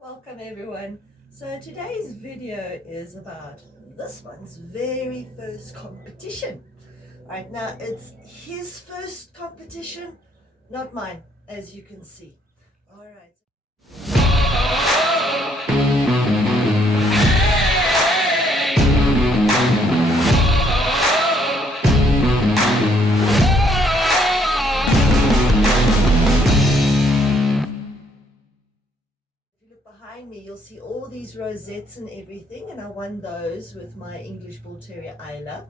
Welcome everyone. So today's video is about this one's very first competition. Right now it's his first competition, not mine, as you can see. All right. Behind me, you'll see all these rosettes and everything, and I won those with my English Bull Terrier Isla.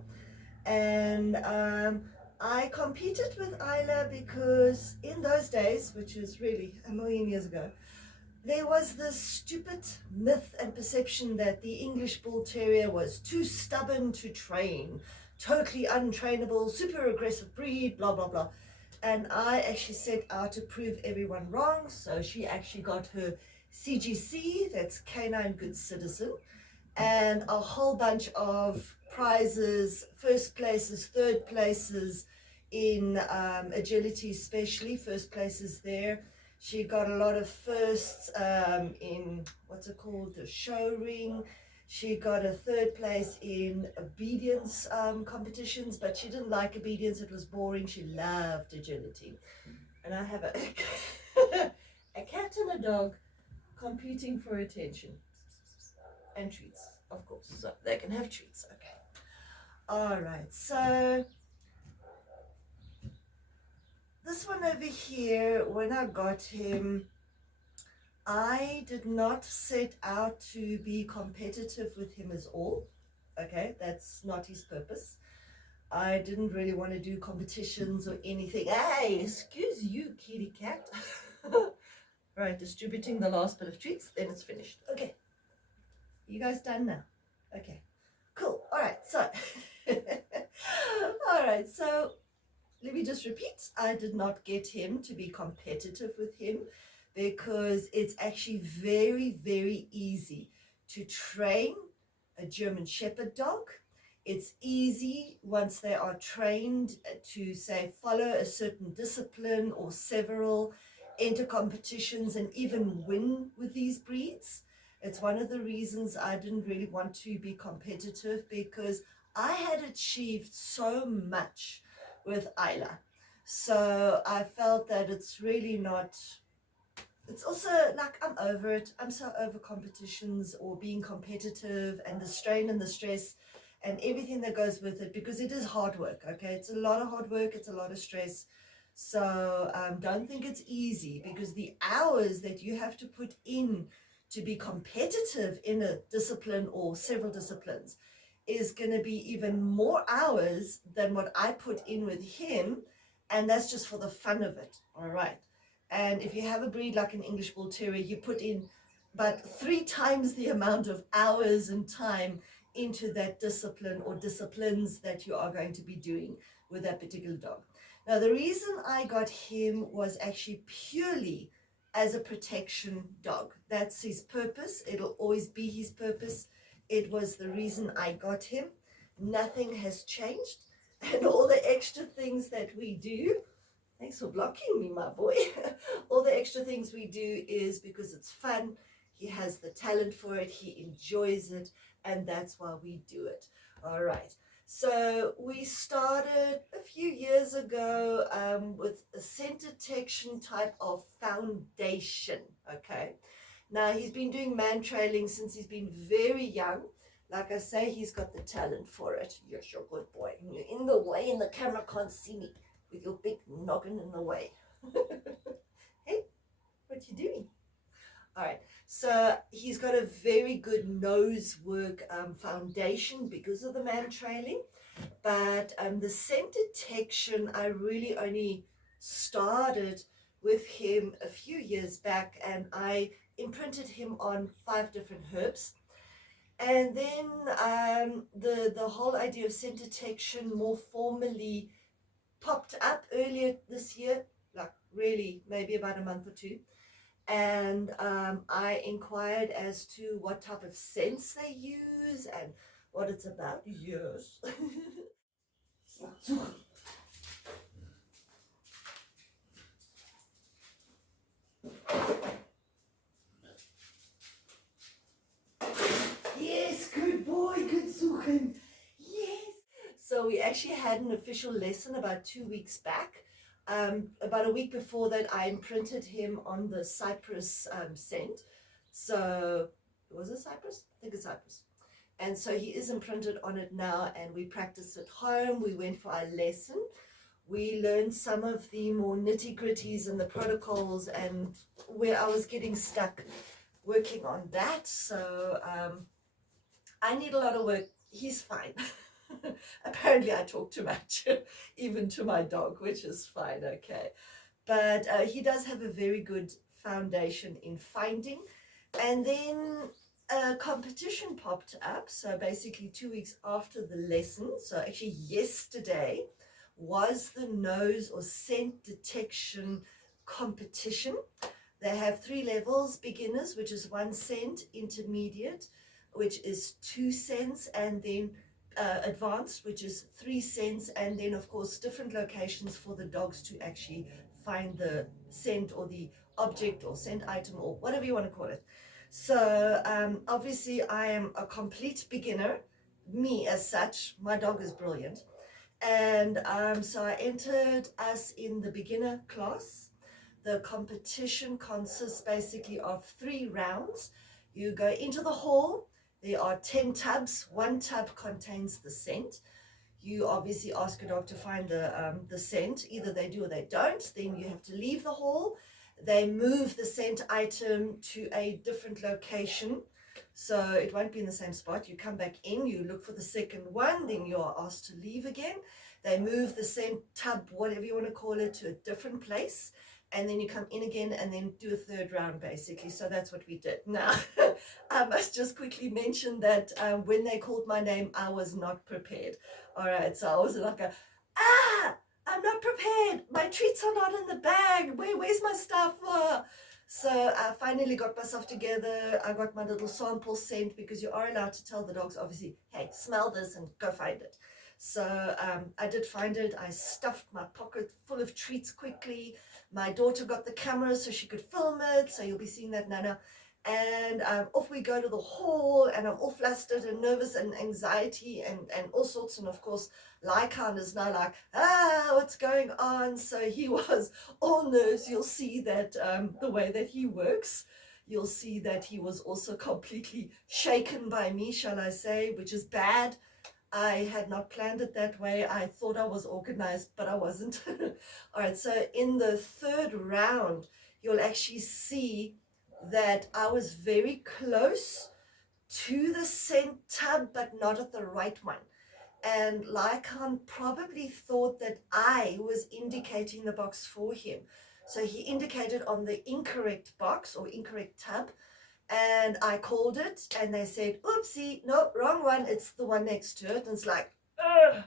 And I competed with Isla because in those days, which is really a million years ago, there was this stupid myth and perception that the English Bull Terrier was too stubborn to train, totally untrainable, super aggressive breed, blah, blah, blah. And I actually set out to prove everyone wrong. So she actually got her CGC, that's Canine Good Citizen, and a whole bunch of prizes, first places, third places in agility, especially first places there. She got a lot of firsts in what's it called, the show ring. She got a third place in obedience competitions, but she didn't like obedience, it was boring. She loved agility. And I have a a cat and a dog competing for attention and treats, of course, so they can have treats. Okay, all right, so this one over here, when I got him, I did not set out to be competitive with him at all. Okay, that's not his purpose. I didn't really want to do competitions or anything. Hey, excuse you, kitty cat. Right, distributing the last bit of treats, then it's finished. Okay, you guys done now? Okay, cool. All right, so all right, so let me just repeat. I did not get him to be competitive with him because it's actually very, very easy to train a German Shepherd dog. It's easy once they are trained to, say, follow a certain discipline or several, enter competitions and even win with these breeds. It's one of the reasons I didn't really want to be competitive, because I had achieved so much with Isla. So I felt that it's really not, it's also like I'm over it. I'm so over competitions or being competitive and the strain and the stress and everything that goes with it, because it is hard work. Okay, it's a lot of hard work, it's a lot of stress. So don't think it's easy, because the hours that you have to put in to be competitive in a discipline or several disciplines is going to be even more hours than what I put in with him, and that's just for the fun of it. All right. And if you have a breed like an English Bull Terrier, you put in about 3 times the amount of hours and time into that discipline or disciplines that you are going to be doing with that particular dog. Now, the reason I got him was actually purely as a protection dog. That's his purpose. It'll always be his purpose. It was the reason I got him. Nothing has changed. And all the extra things that we do, thanks for blocking me, my boy. All the extra things we do is because it's fun. He has the talent for it. He enjoys it. And that's why we do it. All right. So we started a few years ago with a scent detection type of foundation. Okay. Now he's been doing man trailing since he's been very young. Like I say, he's got the talent for it. Yes, you're a good boy. You're in the way and the camera can't see me with your big noggin in the way. Hey, what you doing? All right, so he's got a very good Nosework foundation because of the man trailing, but the scent detection I really only started with him a few years back, and I imprinted him on 5 different herbs. And then the whole idea of scent detection more formally popped up earlier this year, like really maybe about a month or two. And I inquired as to what type of scents they use and what it's about. Yes. actually had an official lesson about 2 weeks back. About a week before that, I imprinted him on the cypress scent. So, was it cypress? I think it's cypress. And so he is imprinted on it now, and we practiced at home. We went for our lesson. We learned some of the more nitty-gritties and the protocols, and where I was getting stuck working on that. So I need a lot of work. He's fine. Apparently I talk too much, even to my dog, which is fine, okay. But he does have a very good foundation in finding. And then a competition popped up. So basically 2 weeks after the lesson, so actually yesterday, was the nose or scent detection competition. They have 3 levels: beginners, which is 1 scent; intermediate, which is 2 cents; and then advanced, which is 3 cents. And then of course different locations for the dogs to actually find the scent or the object or scent item or whatever you want to call it. So obviously I am a complete beginner, me as such. My dog is brilliant. And so I entered us in the beginner class. The competition consists basically of 3 rounds. You go into the hall. There are 10 tubs. 1 tub contains the scent. You obviously ask your dog to find the scent. Either they do or they don't. Then you have to leave the hall. They move the scent item to a different location. So it won't be in the same spot. You come back in, you look for the second one, then you are asked to leave again. They move the scent tub, whatever you want to call it, to a different place. And then you come in again and then do a 3rd round, basically. So that's what we did. Now, I must just quickly mention that when they called my name, I was not prepared. All right, so I was like I'm not prepared. My treats are not in the bag. Where's my stuff? So I finally got myself together. I got my little sample scent, because you are allowed to tell the dogs, obviously, hey, smell this and go find it. So I did find it. I stuffed my pocket full of treats quickly. My daughter got the camera so she could film it. So you'll be seeing that, Nana. And off we go to the hall, and I'm all flustered and nervous and anxiety and all sorts. And of course, Lycan is now like, what's going on? So he was all nerves. You'll see that the way that he works, you'll see that he was also completely shaken by me, shall I say, which is bad. I had not planned it that way. I thought I was organized, but I wasn't. All right, so in the 3rd round, you'll actually see that I was very close to the scent tub, but not at the right one. And Lycan probably thought that I was indicating the box for him. So he indicated on the incorrect box or incorrect tub, and I called it, and they said, oopsie, no, wrong one, it's the one next to it. And it's like, ugh.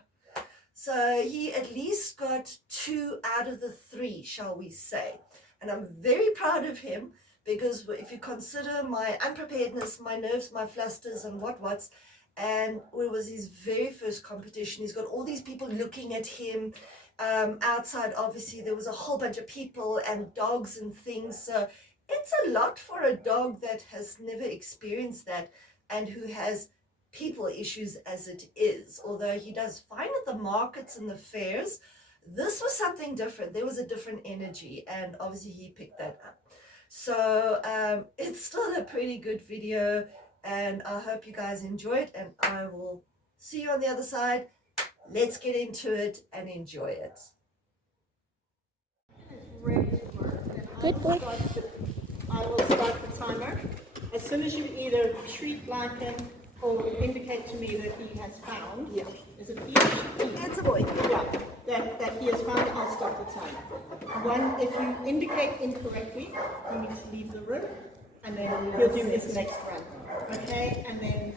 So he at least got 2 out of the 3, shall we say. And I'm very proud of him, because if you consider my unpreparedness, my nerves, my flusters and what's, and it was his very first competition. He's got all these people looking at him. Outside, obviously, there was a whole bunch of people and dogs and things. So it's a lot for a dog that has never experienced that and who has people issues as it is. Although he does fine at the markets and the fairs, this was something different. There was a different energy, and obviously he picked that up. So it's still a pretty good video, and I hope you guys enjoy it, and I will see you on the other side. Let's get into it and enjoy it. Good boy. I will start the timer. As soon as you either treat Lycan or indicate to me that he has found, is it he? It's a boy. Yeah, that he has found, I'll stop the timer. If you indicate incorrectly, you need to leave the room, and then he'll do his next run. Okay, and then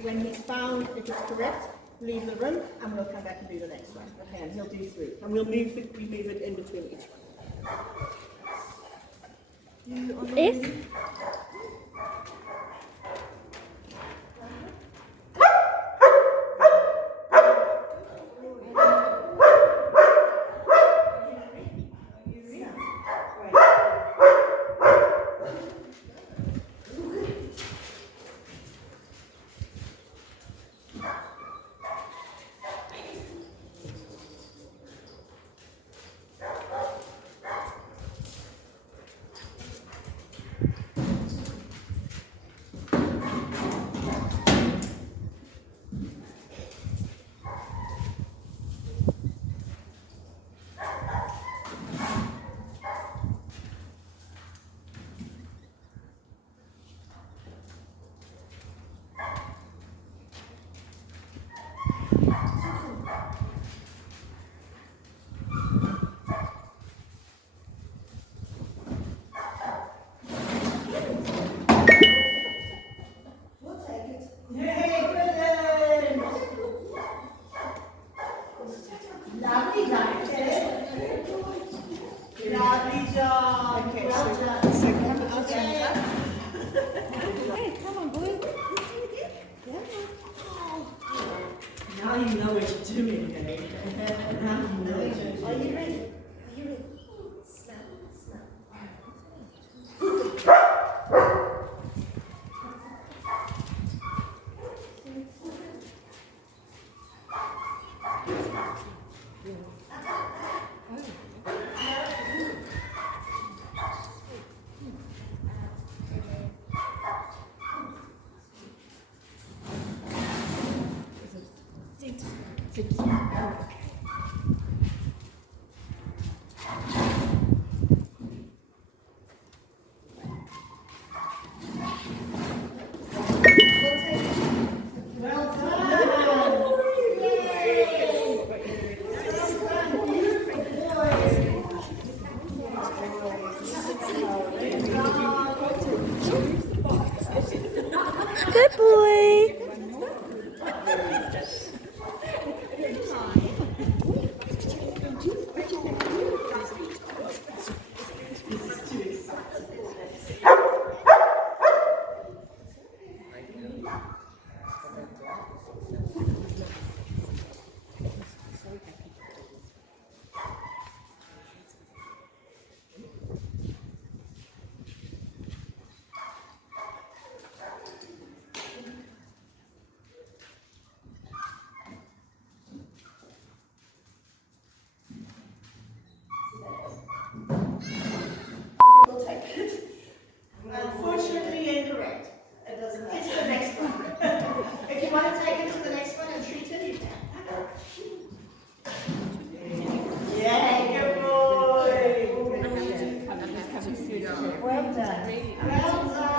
when he's found, if it's correct, leave the room, and we'll come back and do the next one. Okay, and he'll do 3, and we move it in between each one. Is Good boy. We'll take it. Unfortunately incorrect. It doesn't matter. It's the next one. If you want to take it to the next one and treat it, you can. Yay, good boy. Well done. Well done.